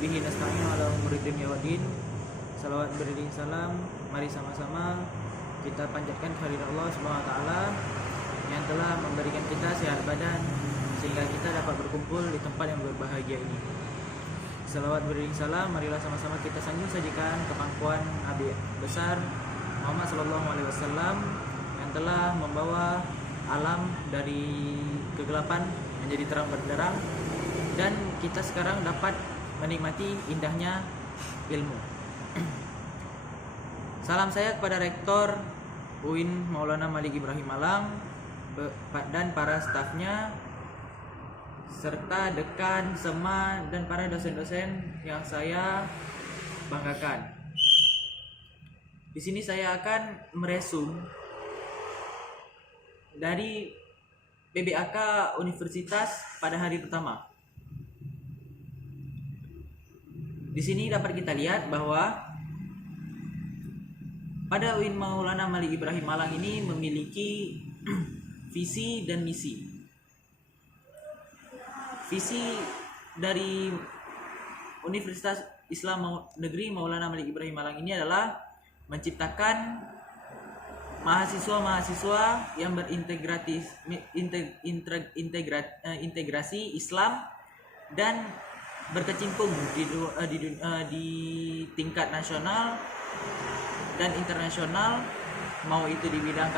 bihi nasta'in ala umuri dunya waddin. Salawat beriring salam, mari sama-sama kita panjatkan kehadirat Allah Subhanahu wa taala yang telah memberikan kita sehat badan sehingga kita dapat berkumpul di tempat yang berbahagia ini. Salawat beriring salam, marilah sama-sama kita sanjung sajikan kepangkuan Nabi besar Muhammad sallallahu alaihi wasallam yang telah membawa alam dari kegelapan menjadi terang benderang, dan kita sekarang dapat menikmati indahnya ilmu. Salam saya kepada Rektor UIN Maulana Malik Ibrahim Malang dan para stafnya, serta dekan, sema, dan para dosen-dosen yang saya banggakan. Di sini saya akan meresum dari PBAK Universitas pada hari pertama. Di sini dapat kita lihat bahwa pada UIN Maulana Malik Ibrahim Malang ini memiliki visi dan misi. Visi dari Universitas Islam Negeri Maulana Malik Ibrahim Malang ini adalah menciptakan mahasiswa-mahasiswa yang integrasi Islam dan berkecimpung di tingkat nasional dan internasional, mau itu di bidang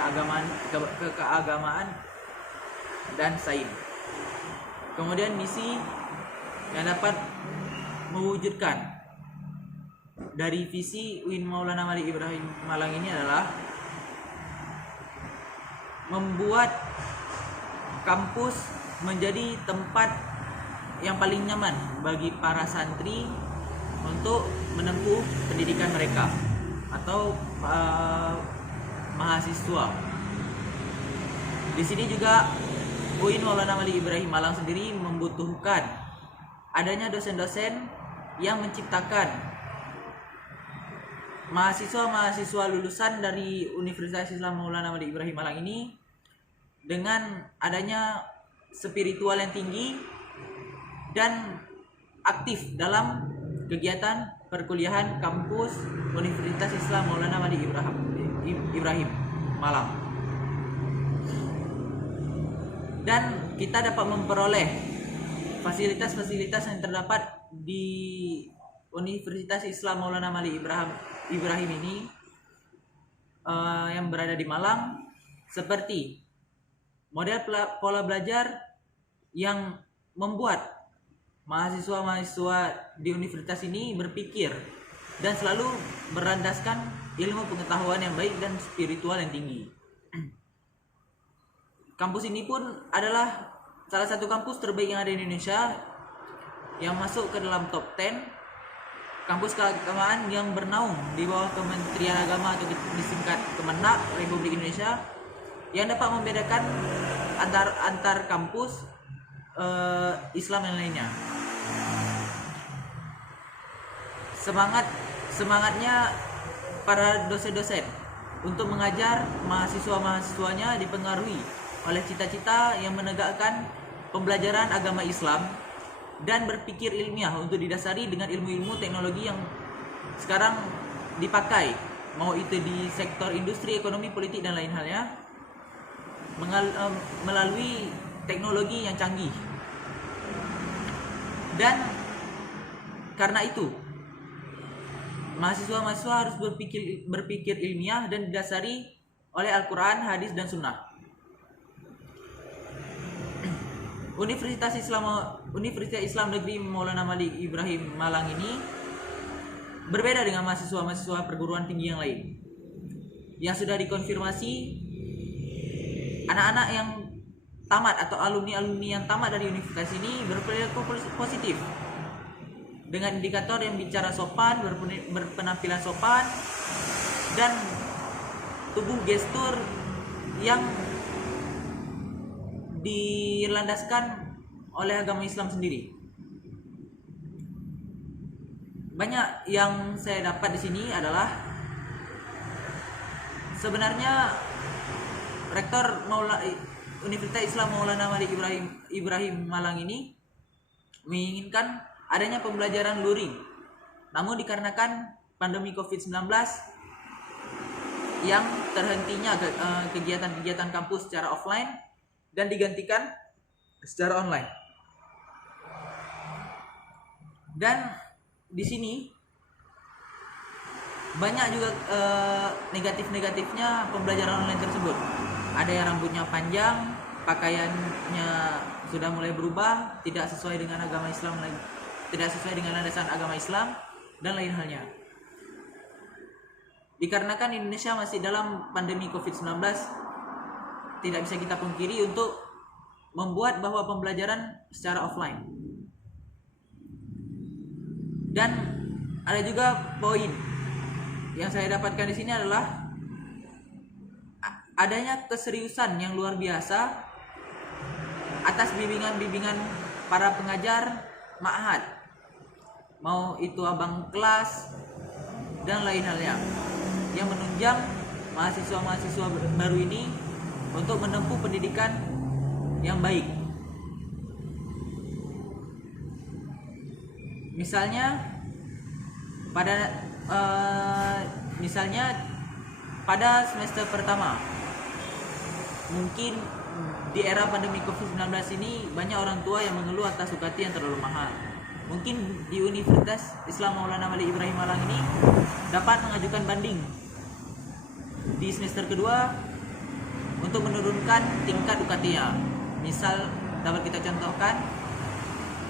keagamaan dan sains. Kemudian misi yang dapat mewujudkan dari visi UIN Maulana Malik Ibrahim Malang ini adalah membuat kampus menjadi tempat yang paling nyaman bagi para santri untuk menempuh pendidikan mereka atau mahasiswa. Di sini juga UIN Maulana Malik Ibrahim Malang sendiri membutuhkan adanya dosen-dosen yang menciptakan mahasiswa-mahasiswa lulusan dari Universitas Islam Maulana Malik Ibrahim Malang ini dengan adanya spiritual yang tinggi dan aktif dalam kegiatan perkuliahan kampus Universitas Islam Maulana Malik Ibrahim Malang. Dan kita dapat memperoleh fasilitas-fasilitas yang terdapat di Universitas Islam Maulana Malik Ibrahim ini yang berada di Malang, seperti model pola belajar yang membuat mahasiswa-mahasiswa di universitas ini berpikir dan selalu berlandaskan ilmu pengetahuan yang baik dan spiritual yang tinggi. Kampus ini pun adalah salah satu kampus terbaik yang ada di Indonesia, yang masuk ke dalam top 10 kampus keagamaan yang bernaung di bawah Kementerian Agama atau disingkat Kemenak Republik Indonesia, yang dapat membedakan antar kampus Islam yang lainnya. Semangatnya para dosen-dosen untuk mengajar mahasiswa-mahasiswanya dipengaruhi oleh cita-cita yang menegakkan pembelajaran agama Islam dan berpikir ilmiah untuk didasari dengan ilmu-ilmu teknologi yang sekarang dipakai, mau itu di sektor industri, ekonomi, politik, dan lain halnya, melalui teknologi yang canggih. Dan karena itu mahasiswa-mahasiswa harus berpikir ilmiah dan didasari oleh Al-Quran, hadis, dan sunnah. Universitas Islam Negeri Maulana Malik Ibrahim Malang ini berbeda dengan mahasiswa-mahasiswa perguruan tinggi yang lain, yang sudah dikonfirmasi anak-anak yang tamat atau alumni-alumni yang tamat dari universitas ini berperilaku positif dengan indikator yang bicara sopan, berpenampilan sopan, dan tubuh gestur yang dilandaskan oleh agama Islam sendiri. Banyak yang saya dapat di sini adalah sebenarnya Rektor Universitas Islam Maulana Malik Ibrahim Malang ini menginginkan adanya pembelajaran luring. Namun dikarenakan pandemi COVID-19 yang terhentinya kegiatan-kegiatan kampus secara offline dan digantikan secara online. Dan di sini banyak juga negatif-negatifnya pembelajaran online tersebut. Ada yang rambutnya panjang, pakaiannya sudah mulai berubah, tidak sesuai dengan agama Islam lagi, tidak sesuai dengan landasan agama Islam dan lain halnya. Dikarenakan Indonesia masih dalam pandemi COVID-19, tidak bisa kita pungkiri untuk membuat bahwa pembelajaran secara offline. Dan ada juga poin yang saya dapatkan di sini adalah adanya keseriusan yang luar biasa atas bimbingan-bimbingan para pengajar ma'had, mau itu abang kelas dan lain halnya, yang menunjang mahasiswa-mahasiswa baru ini untuk menempuh pendidikan yang baik. Misalnya pada semester pertama, mungkin di era pandemi COVID-19 ini banyak orang tua yang mengeluh atas UKT yang terlalu mahal. Mungkin di Universitas Islam Maulana Malik Ibrahim Malang ini dapat mengajukan banding di semester kedua untuk menurunkan tingkat UKT-nya. Misal dapat kita contohkan,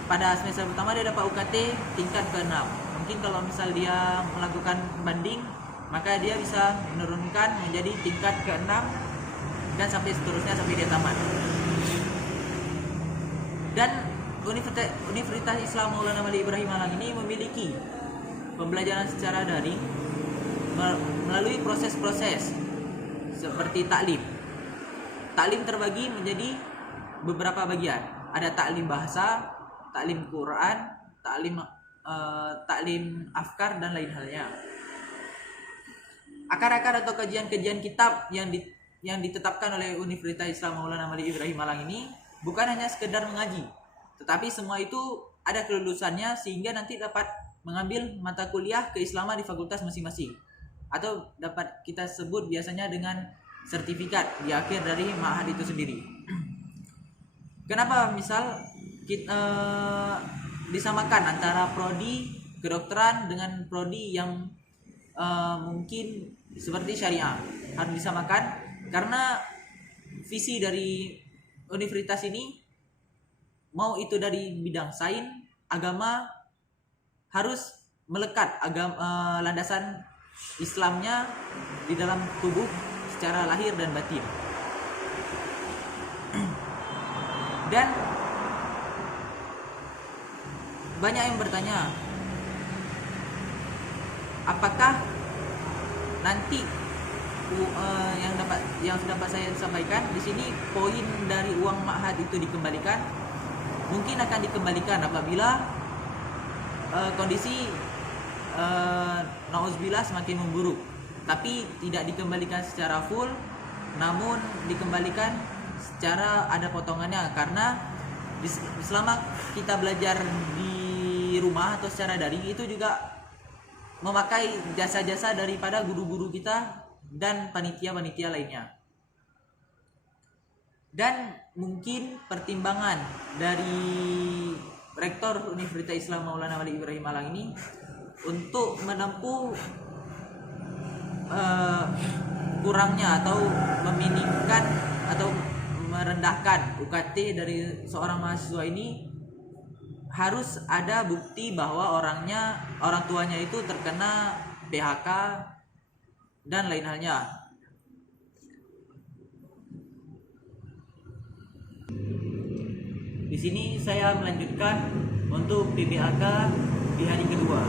pada semester pertama dia dapat UKT tingkat ke-6. Mungkin kalau misal dia melakukan banding, maka dia bisa menurunkan menjadi tingkat ke-6 dan sampai seterusnya sampai dia tamat. Dan Universitas Islam Maulana Malik Ibrahim Malang ini memiliki pembelajaran secara daring melalui proses-proses seperti taklim. Taklim terbagi menjadi beberapa bagian. Ada taklim bahasa, taklim Quran, taklim afkar dan lain halnya. Akar-akar atau kajian-kajian kitab yang ditetapkan oleh Universitas Islam Maulana Malik Ibrahim Malang ini bukan hanya sekedar mengaji, tetapi semua itu ada kelulusannya sehingga nanti dapat mengambil mata kuliah keislaman di fakultas masing-masing, atau dapat kita sebut biasanya dengan sertifikat di akhir dari ma'had itu sendiri. Kenapa misal kita disamakan antara prodi kedokteran dengan prodi yang mungkin seperti syariah? Harus disamakan karena visi dari universitas ini, mau itu dari bidang sains, agama, harus melekat landasan Islamnya di dalam tubuh secara lahir dan batin. Dan banyak yang bertanya, apakah nanti yang dapat saya sampaikan di sini, poin dari uang ma'had itu dikembalikan? Mungkin akan dikembalikan apabila kondisi nauzubillah semakin memburuk, tapi tidak dikembalikan secara full, namun dikembalikan secara ada potongannya, karena selama kita belajar di rumah atau secara daring itu juga memakai jasa-jasa daripada guru-guru kita dan panitia-panitia lainnya. Dan mungkin pertimbangan dari Rektor Universitas Islam Maulana Malik Ibrahim Malang ini untuk menempuh kurangnya atau meminimkan atau merendahkan UKT dari seorang mahasiswa ini, harus ada bukti bahwa orang tuanya itu terkena PHK dan lain halnya. Di sini saya melanjutkan untuk PPHK di hari kedua.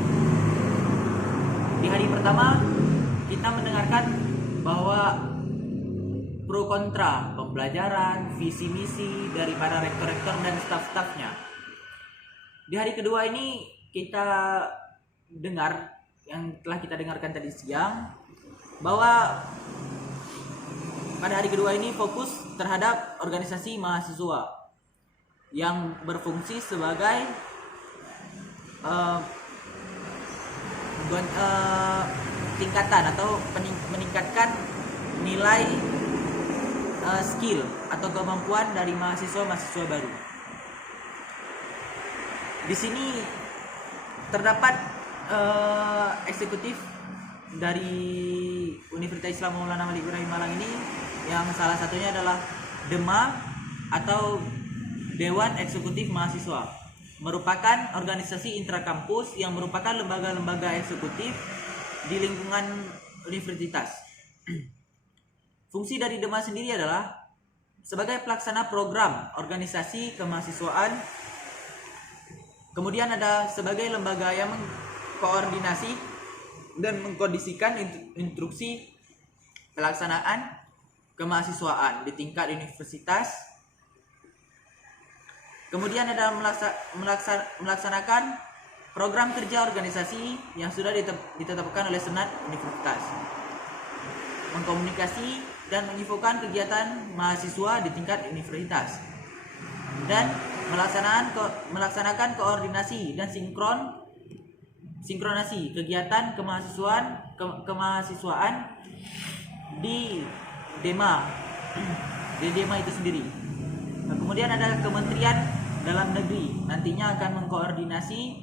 Di hari pertama kita mendengarkan bahwa pro kontra pembelajaran, visi misi dari para rektor-rektor dan staf-stafnya. Di hari kedua ini kita dengar yang telah kita dengarkan tadi siang, bahwa pada hari kedua ini fokus terhadap organisasi mahasiswa yang berfungsi sebagai uh, tingkatan atau meningkatkan nilai skill atau kemampuan dari mahasiswa baru. Di sini terdapat eksekutif dari Universitas Islam Maulana Malik Ibrahim Malang ini, yang salah satunya adalah DEMA atau Dewan Eksekutif Mahasiswa, merupakan organisasi intrakampus yang merupakan lembaga-lembaga eksekutif di lingkungan universitas. Fungsi dari DEMA sendiri adalah sebagai pelaksana program organisasi kemahasiswaan. Kemudian ada sebagai lembaga yang mengkoordinasi dan mengkondisikan instruksi pelaksanaan kemahasiswaan di tingkat universitas. Kemudian ada melaksanakan program kerja organisasi yang sudah ditetapkan oleh Senat Universitas, mengkomunikasi dan menginfokan kegiatan mahasiswa di tingkat universitas, dan melaksanakan koordinasi dan sinkronasi kegiatan kemahasiswaan di DEMA itu sendiri. Nah, kemudian ada Kementerian Dalam Negeri, nantinya akan mengkoordinasi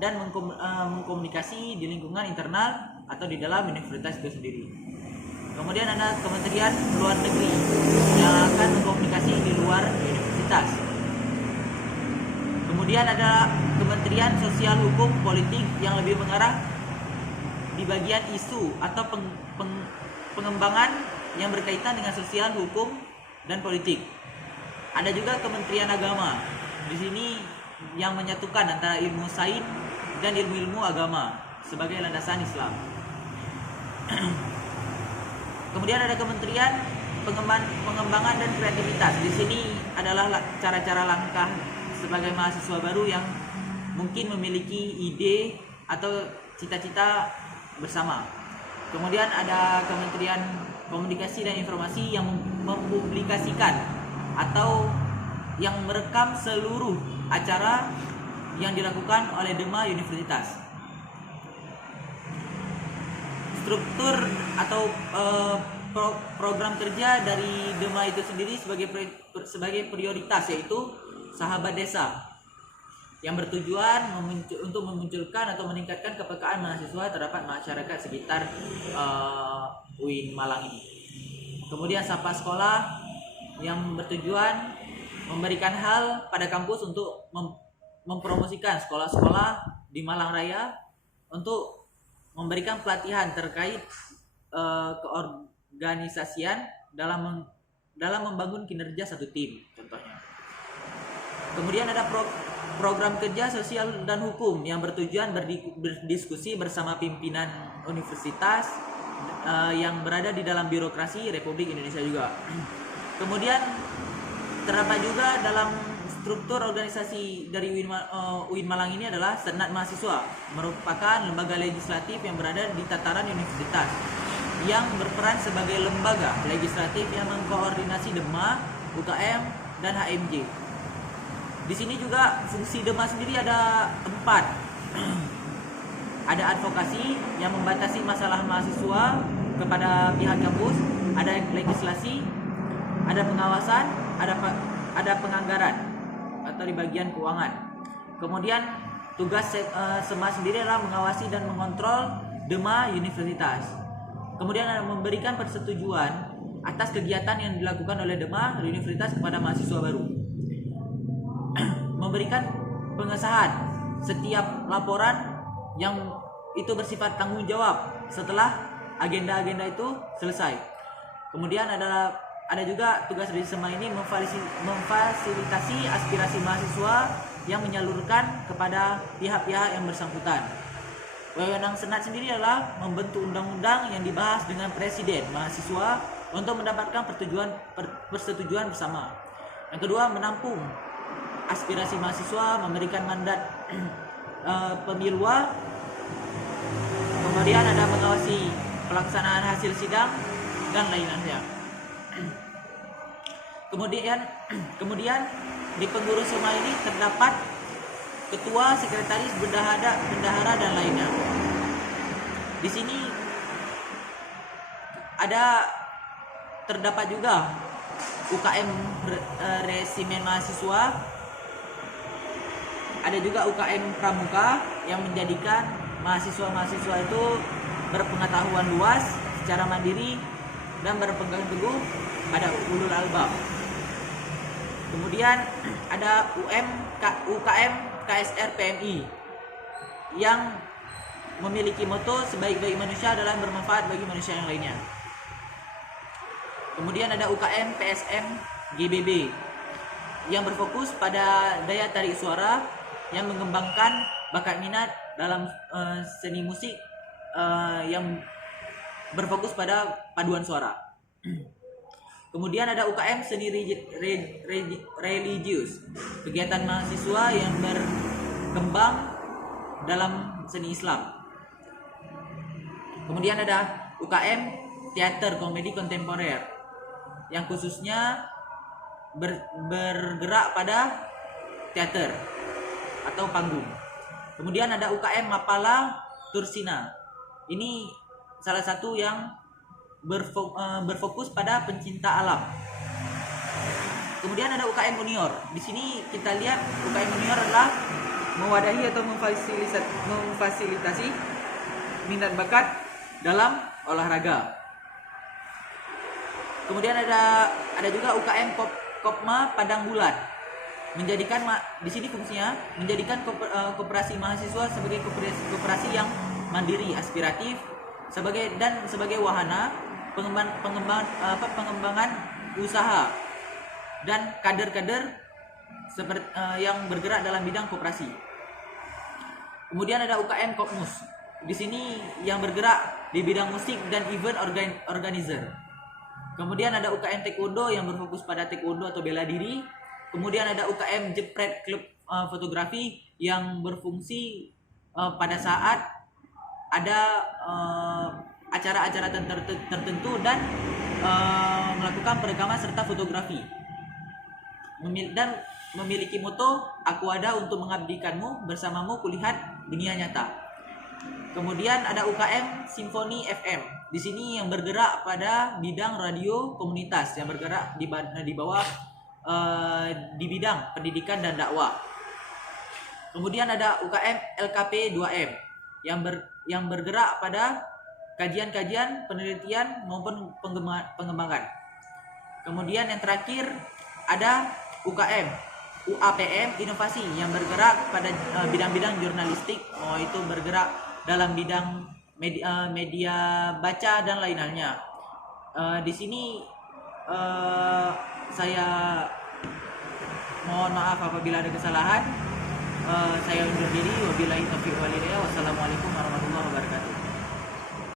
dan mengkomunikasi di lingkungan internal atau di dalam universitas itu sendiri. Kemudian ada Kementerian Luar Negeri yang akan mengkomunikasi di luar universitas. Kemudian ada Kementerian Sosial Hukum Politik yang lebih mengarah di bagian isu atau pengembangan yang berkaitan dengan sosial, hukum, dan politik. Ada juga Kementerian Agama di sini yang menyatukan antara ilmu sains dan ilmu agama sebagai landasan Islam. Kemudian ada Kementerian Pengembangan dan Kreativitas. Di sini adalah cara-cara langkah sebagai mahasiswa baru yang mungkin memiliki ide atau cita-cita bersama. Kemudian ada Kementerian Komunikasi dan Informasi yang mempublikasikan atau yang merekam seluruh acara yang dilakukan oleh DEMA Universitas. Struktur atau program kerja dari DEMA itu sendiri sebagai prioritas, yaitu Sahabat Desa, yang bertujuan untuk memunculkan atau meningkatkan kepekaan mahasiswa terhadap masyarakat sekitar UIN Malang ini. Kemudian Sapa Sekolah yang bertujuan memberikan hal pada kampus untuk mempromosikan sekolah-sekolah di Malang Raya untuk memberikan pelatihan terkait keorganisasian dalam membangun kinerja satu tim, contohnya. Kemudian ada program kerja sosial dan hukum yang bertujuan berdiskusi bersama pimpinan universitas yang berada di dalam birokrasi Republik Indonesia juga. Kemudian terdapat juga dalam struktur organisasi dari UIN Malang ini adalah Senat Mahasiswa, merupakan lembaga legislatif yang berada di tataran universitas yang berperan sebagai lembaga legislatif yang mengkoordinasi DEMA, UKM, dan HMJ. Di sini juga fungsi DEMA sendiri ada 4. Ada advokasi yang membatasi masalah mahasiswa kepada pihak kampus, ada legislasi, ada pengawasan, ada penganggaran atau di bagian keuangan. Kemudian tugas SEMA sendiri adalah mengawasi dan mengontrol DEMA Universitas. Kemudian ada memberikan persetujuan atas kegiatan yang dilakukan oleh DEMA Universitas kepada mahasiswa baru. Memberikan pengesahan setiap laporan yang itu bersifat tanggung jawab setelah agenda-agenda itu selesai. Kemudian ada juga tugas dari SEMA ini memfasilitasi aspirasi mahasiswa yang menyalurkan kepada pihak-pihak yang bersangkutan. Wewenang Senat sendiri adalah membentuk undang-undang yang dibahas dengan presiden mahasiswa untuk mendapatkan persetujuan bersama. Yang kedua, menampung aspirasi mahasiswa, memberikan mandat pemiluan. Kemudian ada mengawasi pelaksanaan hasil sidang dan lain-lainnya. Kemudian di pengurus SEMA ini terdapat ketua, sekretaris, bendahara dan lainnya. Di sini terdapat juga UKM resimen mahasiswa, ada juga UKM pramuka yang menjadikan mahasiswa-mahasiswa itu berpengetahuan luas secara mandiri dan berpegang teguh pada ulul albab. Kemudian ada UKM KSR PMI yang memiliki moto sebaik-baik manusia adalah bermanfaat bagi manusia yang lainnya. Kemudian ada UKM PSM GBB yang berfokus pada daya tarik suara yang mengembangkan bakat minat dalam seni musik yang berfokus pada paduan suara. Kemudian ada UKM seni religius, kegiatan mahasiswa yang berkembang dalam seni Islam. Kemudian ada UKM teater komedi kontemporer yang khususnya bergerak pada teater atau panggung. Kemudian ada UKM Mapala Tursina. Ini salah satu yang berfokus pada pencinta alam. Kemudian ada UKM Junior. Di sini kita lihat UKM Junior adalah mewadahi atau memfasilitasi minat bakat dalam olahraga. Kemudian ada juga UKM Kopma Padang Bulat. Di sini fungsinya menjadikan koperasi mahasiswa sebagai koperasi yang mandiri, aspiratif, sebagai wahana pengembangan usaha dan kader-kader yang bergerak dalam bidang koperasi. Kemudian ada UKM Kopmus. Di sini yang bergerak di bidang musik dan event organizer. Kemudian ada UKM Taekwondo yang berfokus pada taekwondo atau bela diri. Kemudian ada UKM Jepret Klub Fotografi yang berfungsi pada saat ada acara-acara tertentu dan melakukan perekaman serta fotografi. Dan memiliki moto, aku ada untuk mengabdikanmu, bersamamu kulihat dunia nyata. Kemudian ada UKM Simfoni FM. Di sini yang bergerak pada bidang radio komunitas yang bergerak di bawah di bidang pendidikan dan dakwah. Kemudian ada UKM LKP 2M yang bergerak pada kajian-kajian, penelitian maupun pengembangan. Kemudian yang terakhir ada UKM UAPM Inovasi yang bergerak pada bidang-bidang jurnalistik, itu bergerak dalam bidang media baca dan lain-lainnya. Di sini saya mohon maaf apabila ada kesalahan. Saya undur diri. Wabillahi taufiq wal hidayah. Wassalamualaikum warahmatullahi wabarakatuh.